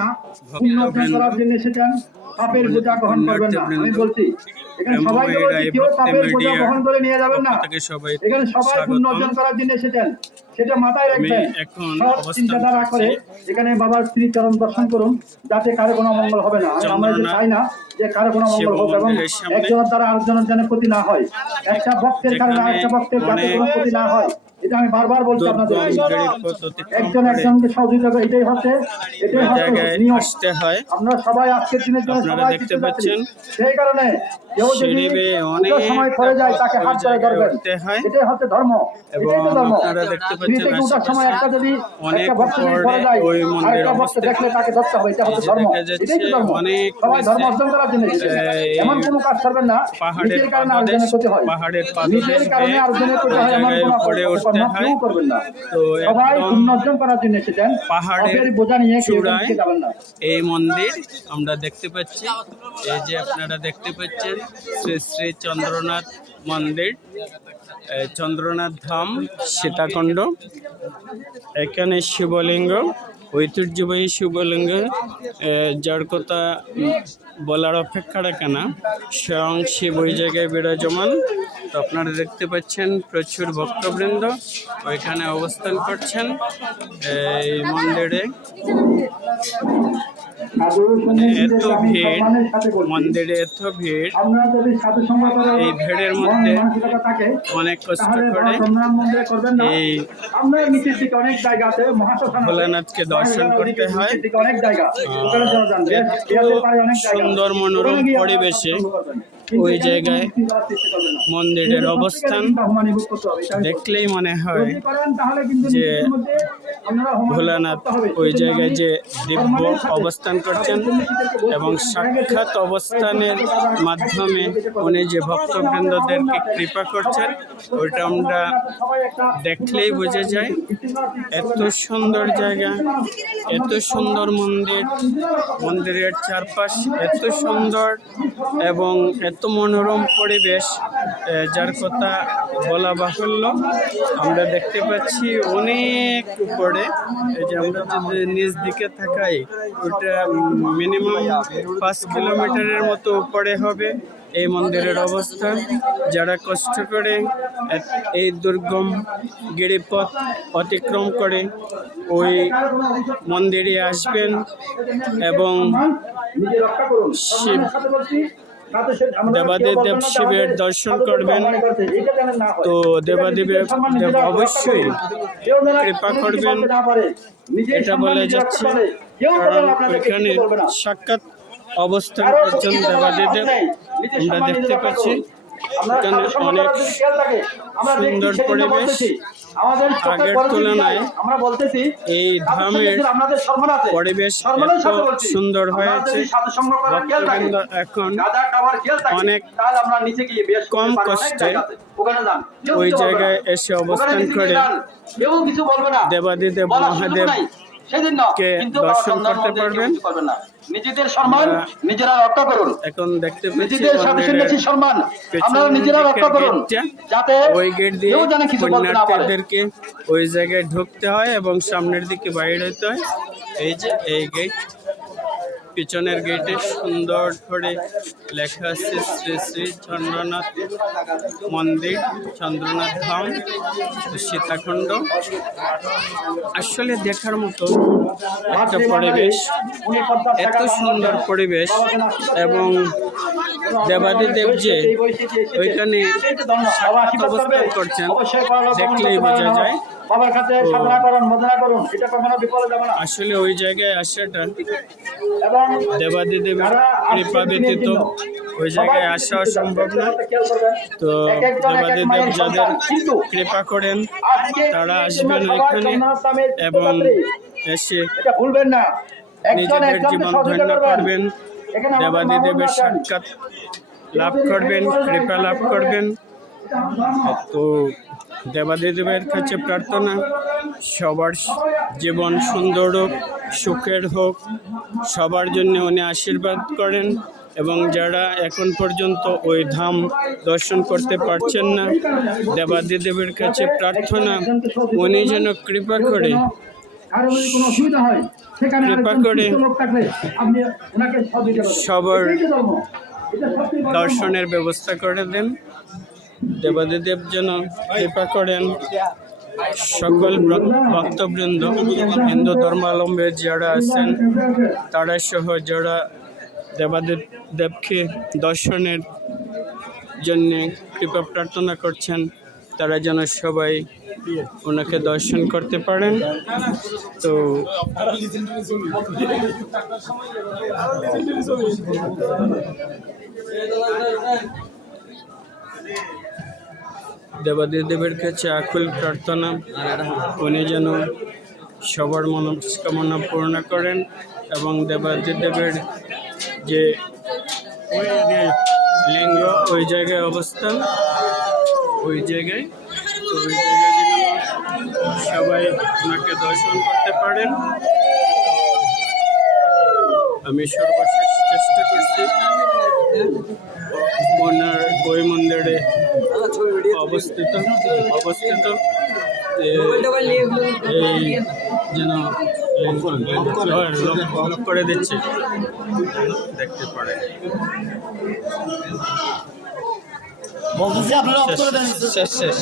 না, পুণ্য অর্জন করার জন্য এসেছেন, পাপের বোঝা গ্রহণ করবেন না। আমি বলছি এখানে সবাইকে বলছি, কেউ পাপের বোঝা গ্রহণ করে নিয়ে যাবেন না। এখানে সবাই পুণ্য অর্জন করার জন্য এসেছেন, সেটা মাথায় রাখবেন। সৎ চিন্তাধারা করে এখানে বাবার শ্রীচরণ দর্শন করুন, যাতে কারো কোনো মঙ্গল হবে না। আমরা যে চাই না যে কারো কোনো মঙ্গল হোক, এবং একজনের দ্বারা আরেকজনের যেন ক্ষতি না হয়, একটা ভক্তের কারণে আরেকটা ভক্তের যাতে কোনো ক্ষতি না হয়, এটা আমি বারবার বলছি আপনাদের। একজন একজনকে সহযোগিতা করে, এটাই হচ্ছে নিয়ম। আমরা সবাই আজকের দিনের জন্য সবাই দেখতে পাচ্ছেন, সেই কারণে কেউ যদি সময় পড়ে যায় তাকে হাত ধরে ধরবেন, এটাই হচ্ছে ধর্ম, এটাই তো ধর্ম। থেকে উঠার সময় একটা যদি একটা ভক্ত পড়ে যায়, আরেকটা ভক্ত দেখলে তাকে ধরতে হবে, এটা হচ্ছে ধর্ম, এটাই তো ধর্ম। সবাই ধর্ম অর্জন করার জন্য এমন কোনো কাজ করবেন না নিজের কারণে আরেকজনের ক্ষতি হয়, নিজের কারণে আরেকজনের ক্ষতি হয় এমন কোনো করবেন না। সবাই পুণ্য অর্জন করার জন্য এসেছেন, পাহাড়ের বোঝা নিয়ে চূড়ায় যাবেন না। এই মন্দির আমরা দেখতে পাচ্ছি, এই যে আপনারা দেখতে পাচ্ছেন শ্রী শ্রী চন্দ্রনাথ মন্দির, চন্দ্রনাথ ধাম, সীতাকুণ্ড। এখানে শিবলিঙ্গ, ঐতিহ্যবাহী শিবলিঙ্গ, যার কথা বলার অপেক্ষা রাখে না, স্বয়ং শিব ওই জায়গায় বিরাজমান। তো আপনারা দেখতে পাচ্ছেন প্রচুর ভক্তবৃন্দ ওইখানে অবস্থান করছেন এই মন্দিরে। এত ভিড়, মন্দিরে এত ভিড়, এই ভিড়ের মধ্যে অনেক কষ্ট করে এই ভোলানাথকে দর্শন করতে হয়। সুন্দর মনোরম পরিবেশে ওই জায়গায় মন্দিরের অবস্থান দেখলেই মনে হয় যে ভোলানাথ ওই জায়গায় যে দিব্য অবস্থান করছেন, এবং সাক্ষাৎ অবস্থানের মাধ্যমে উনি যে ভক্তবৃন্দদেরকে কৃপা করছেন, ওইটা আমরা দেখলেই বোঝা যায়। এত সুন্দর জায়গা, এত সুন্দর মন্দির, মন্দিরের চারপাশ এত সুন্দর এবং এত মনোরম পরিবেশ, যার কথা বলা বাহুল্য। আমরা দেখতে পাচ্ছি অনেক উপরে, এই যে আমরা যদি নিচ দিকে থাকাই, ওটা মিনিমাম 5 কিলোমিটারের মতো উপরে হবে এই মন্দিরের অবস্থান। যারা কষ্ট করে এই দুর্গম গিরিপথ অতিক্রম করে ওই মন্দিরে আসবেন এবং শিব দেবাদিদেব শিবের দর্শন করবেন, তো দেবাদেবের অবশ্যই কৃপা করবেন, এটা বলে যাচ্ছে। কারণ ওইখানে সাক্ষাৎ অবস্থান করছেন দেবাদিদেব, আমরা দেখতে পাচ্ছি। এখানে অনেক সুন্দর পরিবেশ, আগের তুলনায় এই ধামের পরিবেশ এত সুন্দর হয়েছে। ভক্তবৃন্দ এখন অনেক কম কষ্টে ওই জায়গায় এসে অবস্থান করে দেবাদিদেব মহাদেবকে দর্শন করতে পারবেন। নিজেদের সম্মান নিজেরা রক্ষা করুন। এখন দেখতে পাচ্ছি সম্মান আপনারা নিজেরা রক্ষা করুন, যাতে ওই গেট দিয়ে পুণ্যার্থীদেরকে ওই জায়গায় ঢুকতে হয় এবং সামনের দিকে বাইরে হতে হয়। এই যে এই গেট, পিছনের গেটে সুন্দর করে লেখা আছে শ্রী শ্রী চন্দ্রনাথ মন্দির, চন্দ্রনাথ ধাম, সীতাকুণ্ড। আসলে দেখার মতো একটা পরিবেশ, এত সুন্দর পরিবেশ, এবং দেবাদিদেব যে ওইখানে অবস্থান করছেন দেখলেই বোঝা যায়। আসলে ওই জায়গায় আসাটা দেবাদিদেবের কৃপা ব্যতীত ওই জায়গায় আসা সম্ভব না। তো দেবাদিদেব যাদের কৃপা করেন তারা আসবেন ওইখানে এবং এসে নিজেদের জীবন ধন্য করবেন, দেবাদিদেবের সাক্ষাৎ লাভ করবেন, কৃপা লাভ করবেন। তো দেবাদিদেবের কাছে প্রার্থনা সবার জীবন সুন্দর হোক, সুখের হোক, সবার জন্য উনি আশীর্বাদ করেন। এবং যারা এখন পর্যন্ত ওই ধাম দর্শন করতে পারছেন না, দেবাদিদেবের কাছে প্রার্থনা উনি যেন কৃপা করে কারো যদি কোনো অসুবিধা হয় সেখানে কৃপা আরেকজন করে সুস্থ লোক থাকলে আপনি ওনাকে সব দিতে পারবেন। সবার এটাই তো ধর্ম। এটা সবচেয়ে বড় ধর্ম। দর্শনের ব্যবস্থা করে দেন। দেবাদিদেব যেন কৃপা করেন সকল ভক্তবৃন্দ, হিন্দু ধর্মাবলম্বী যারা আছেন তারা সহ যারা দেবাদিদেবকে দর্শনের জন্য কৃপা প্রার্থনা করছেন, তারা যেন সবাই ওনাকে দর্শন করতে পারেন। তো দেবাদিদেবের কাছে আকুল প্রার্থনা উনি যেন সবার মনস্কামনা পূর্ণ করেন এবং দেবাদিদেবের যে লিঙ্গ ওই জায়গায় অবস্থান, ওই জায়গায় যেন সবাই ওনাকে দর্শন করতে পারেন। আমি সর্বশেষ চেষ্টা করছি ওনার ওই মন্দিরে অবস্থিত এই যেন লক করে দিচ্ছে, দেখতে পারে। বলতেছি আপনারা অফ করে দেন। শেষ